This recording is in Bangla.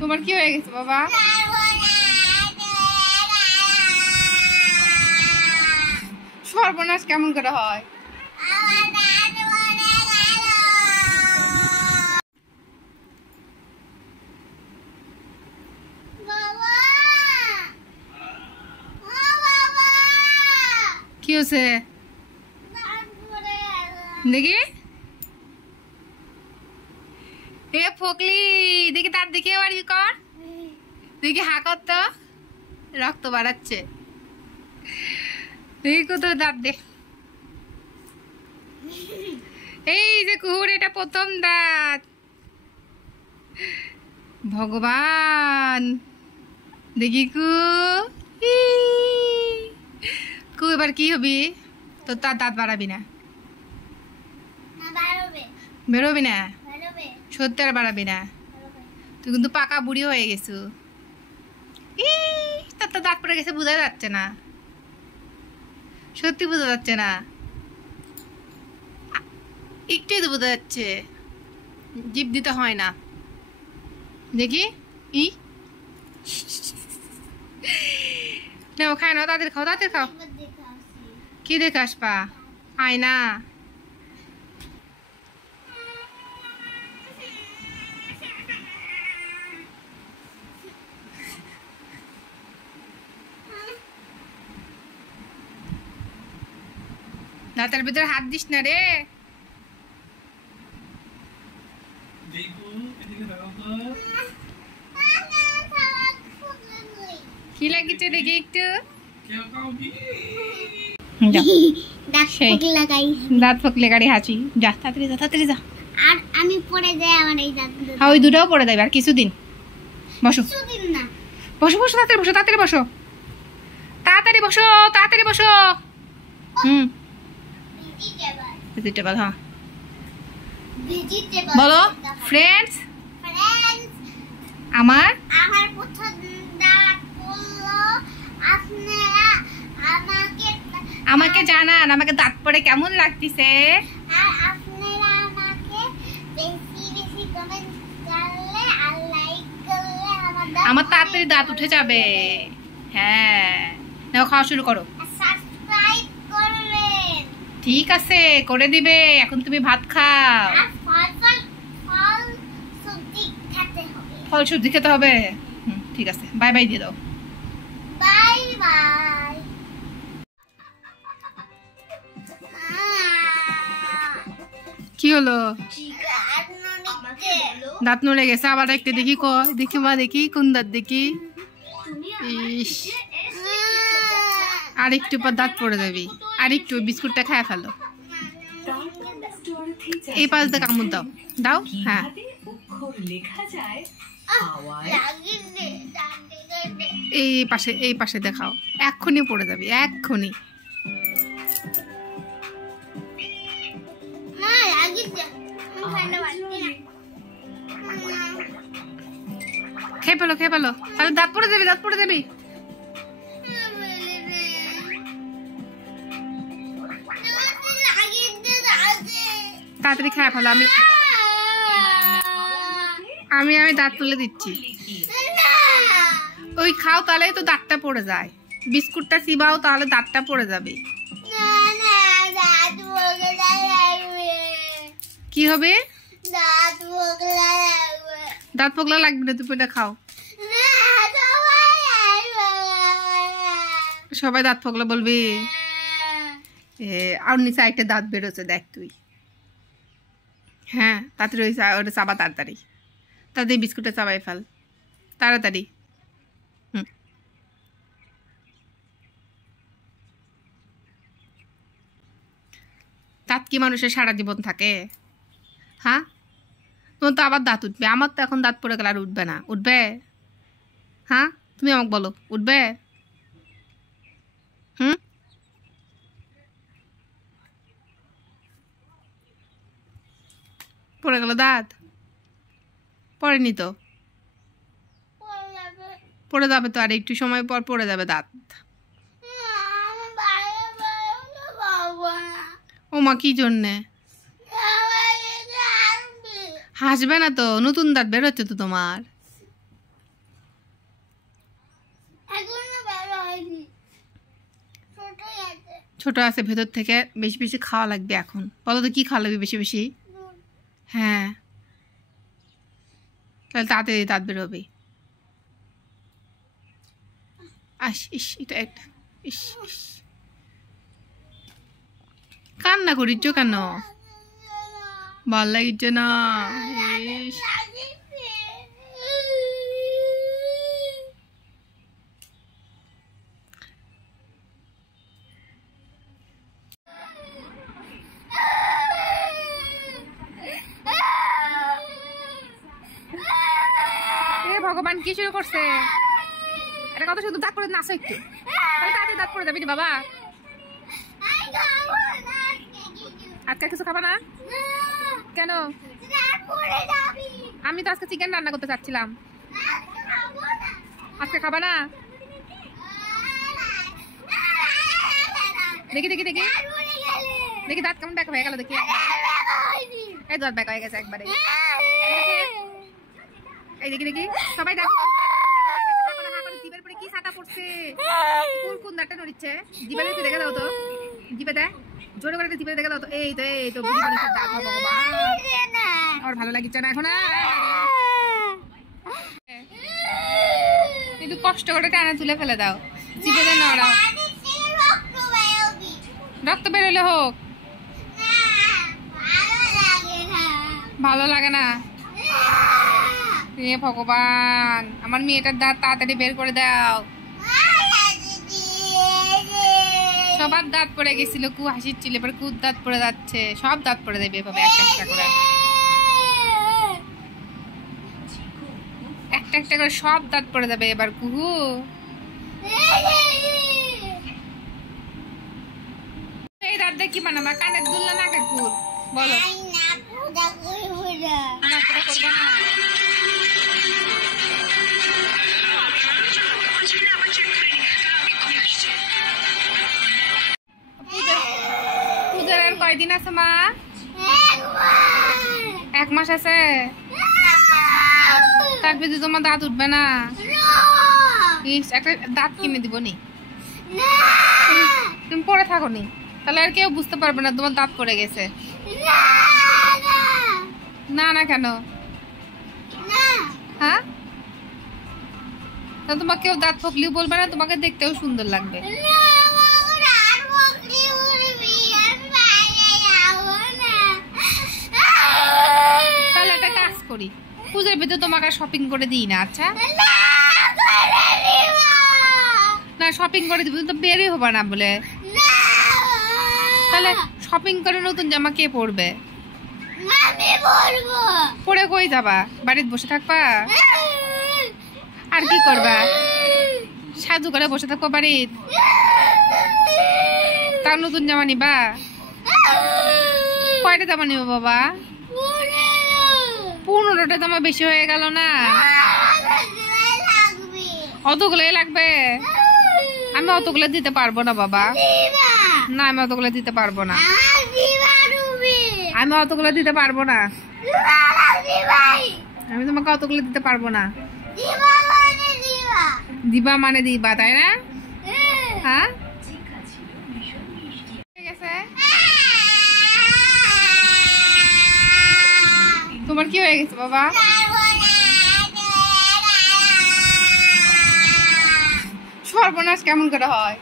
তোমার কি হয়ে গেছে বাবা? সর্বনাশ কেমন করে হয়? কি হয়েছে দেখি? এ ফকলি দেখি, তার দেখি এবার কি কর দেখি, হা কর তো, রক্ত বাড়াচ্ছে দেখি কোথাও দাঁত দে। এই যে কুকুর, এটা প্রথম দাঁত। ভগবান দেখি কু এবার কি হবি? তো তার দাঁত বাড়াবি না, বেরোবি না, সত্যি আর বাড়াবি না। তুই কিন্তু পাকা বুড়ি হয়ে গেছু। তার তো দাঁত পড়ে গেছে, বোঝা যাচ্ছে না, সত্যি বোঝা যাচ্ছে না, একটুই তো বোঝা যাচ্ছে, জিভ দিতে হয় না। দেখি নাও, খায় না, তাদের খাও, তাদের খাও। কি দেখে আসবা? আয় না। দাঁতের ভিতরে হাত দিস না রে। কি লাগিছে দেখি একটু। দাঁত ফকলে গাড়ি হাঁচি। যা তাড়াতাড়ি যা, তাড়াতাড়ি যা। আর আমি পড়ে যাই, আমার এই দাঁত। হ্যাঁ, ওই দুটাও পড়ে যাবে আর কিছুদিন। বসো বসো বসো, তাড়াতাড়ি বসো, তাড়াতাড়ি বসো, তাড়াতাড়ি বসো, তাড়াতাড়ি বসো। ভেজিটেবল, হ্যাঁ বলো। ফ্রেন্ডস, আমার প্রথম দাঁত পড়লো। আপনারা আমাকে জানান, আমাকে দাঁত পড়ে কেমন লাগতেছে। আর আপনারা আমাকে বেশি বেশি কমেন্ট করলে আর লাইক করলে আমার তাড়াতাড়ি দাঁত উঠে যাবে। হ্যাঁ, নাও খাওয়া শুরু করো। সাবস্ক্রাইব করবেন। ঠিক আছে, করে দিবে। এখন তুমি ভাত খাও। আর ফল সবজি খেতে হবে। ফল সবজি খেতে হবে। ঠিক আছে, বাই বাই দিয়ে দাও। Bye bye. কি হলো? দাঁত নড়ে গেছে আবার একটা। দেখি দেখি মা, দেখি কোন দাঁত দেখি। ইস, আর একটু পর দাঁত পড়ে যাবি। আর একটু বিস্কুটটা খায় ফেলো। এই পাশ দিয়ে কামড় দাও, দাও। হ্যাঁ, এই পাশে দেখাও। এক্ষুনি পড়ে যাবি, এক্ষুনি। খেয়ে পেলো, তাহলে দাঁত পড়ে যাবি, দাঁত পড়ে যাবি। তাড়াতাড়ি খেয়ে ফেলো। আমি দাঁত তুলে দিচ্ছি। ওই খাও, তাহলে তো দাঁতটা পড়ে যায়। বিস্কুটটা চিবাও, তাহলে দাঁতটা পড়ে যাবে। কি হবে? দাঁত পোগলা লাগবে না, তুমি এটা খাও। সবাই দাঁত পোগলা বলবি। আর নিচে একটা দাঁত বেরোচ্ছে, দেখ তুই। হ্যাঁ, তাড়াতাড়ি ওটা চাবা, তাড়াতাড়ি তাড়াতাড়ি বিস্কুটটা চাবাই ফেল, তাড়াতাড়ি। দাঁত কি মানুষের সারা জীবন থাকে? হ্যাঁ, তোমার তো আবার দাঁত উঠবে। আমার তো এখন দাঁত পড়ে গেলে আর উঠবে না। উঠবে? হ্যাঁ, তুমি আমাকে বলো, উঠবে? পড়ে গেল দাঁত? পড়েনি তো, পড়ে যাবে তো, আর একটু সময় পর পড়ে যাবে দাঁত। ও মা, কি জন্যে? হাসবে না তো, নতুন দাঁত বেরোচ্ছে তো তোমার। ছোট আছে ভেতর থেকে, বেশি বেশি খাওয়া লাগবে এখন। বলো তো কি খাওয়া লাগবে বেশি বেশি? হ্যাঁ, তাহলে তাড়াতাড়ি দাঁত বেরোবে। ইস এটা একটা ইস ইস, কান্না করিচ্ছ কেন? ভাল লাগিচ্ছ না? ইস, ভগবান কি শুরু করছে? এটা কত শুধু দাঁত পড়ে নাচো একটু, তাড়াতাড়ি দাঁত পড়ে যাবি বাবা। আজকে কিছু খাবা না কেন? আমি তো আজকে চিকেন রান্না করতে চাচ্ছিলাম। আজকে খাবা না? দেখি দেখি দেখি দেখি দাঁত কেমন ব্যাক হয়ে গেল দেখি। এই দাঁত ব্যাক হয়ে গেছে একবারে। এই দেখি দেখি সবাই দেখো জিভের পরে কি ছাতা পড়ছে। কোন দাঁতটা নড়িচ্ছে? জিভে দেখে দাও তো, জিভে দেয় জোরে করে জিভে দেখে দাও তো। এই তো এই তো দাঁত। ভগবান আর ভালো লাগিচ্ছে না এখন। কিন্তু কষ্ট করে টানা তুলে ফেলে দাও, জিভে দেয় নড়াও। রক্ত বেরোলে হোক, ভালো লাগে না। হে ভগবান, আমার মেয়েটার দাঁত তাড়াতাড়ি বের করে দাও। সবার দাঁত পড়ে গেছিল, কু হাসিচ্ছিল, এবার কুর দাঁত পড়ে যাচ্ছে। সব দাঁত পড়ে দেবে এভাবে একটা একটা করে, একটা একটা করে সব দাঁত পড়ে যাবে এবার। কুহু এই দাঁত দিয়ে কি বানাবা? কানের দুল না নাকের ফুল? বলো পূজার আর কয়দিন আছে মা? 1 মাস আছে। তারপরে তোমার দাঁত উঠবে না? একটা দাঁত কিনে দিব নি, তুমি পড়ে থাকো নি, তাহলে আর কেউ বুঝতে পারবে না তোমার দাঁত পড়ে গেছে। না না কেন? হ্যাঁ, তোমাকে কেউ দাঁত ফকলিও বলবে না, তোমাকে দেখতেও সুন্দর লাগবে। তাহলে একটা কাজ করি, পূজার ভিতরে তোমাকে শপিং করে দিই না? আচ্ছা না, শপিং করে দিব তো বেরই হবা না বলে। তাহলে শপিং করে নতুন জামা কে পরবে? পরে কই যাবা? বাড়িতে বসে থাকবা? আর কি করবা? সাজু করে বসে থাকবো বাড়িতে? তার নতুন জামা নিবা? কয়টা জামা নিব বাবা? 15টা জামা বেশি হয়ে গেল না? অতগুলোই লাগবে? আমি অতগুলো দিতে পারবো না বাবা। না, আমি অতগুলো দিতে পারবো না। আমি অতগুলো দিতে পারবো না। আমি তোমাকে অতগুলো দিতে পারবো না। দিবা মানে দিবা, তাই না? হ্যাঁ, ঠিক আছে। তোমার কি হয়ে গেছে বাবা? সর্বনাশ কেমন করে হয়?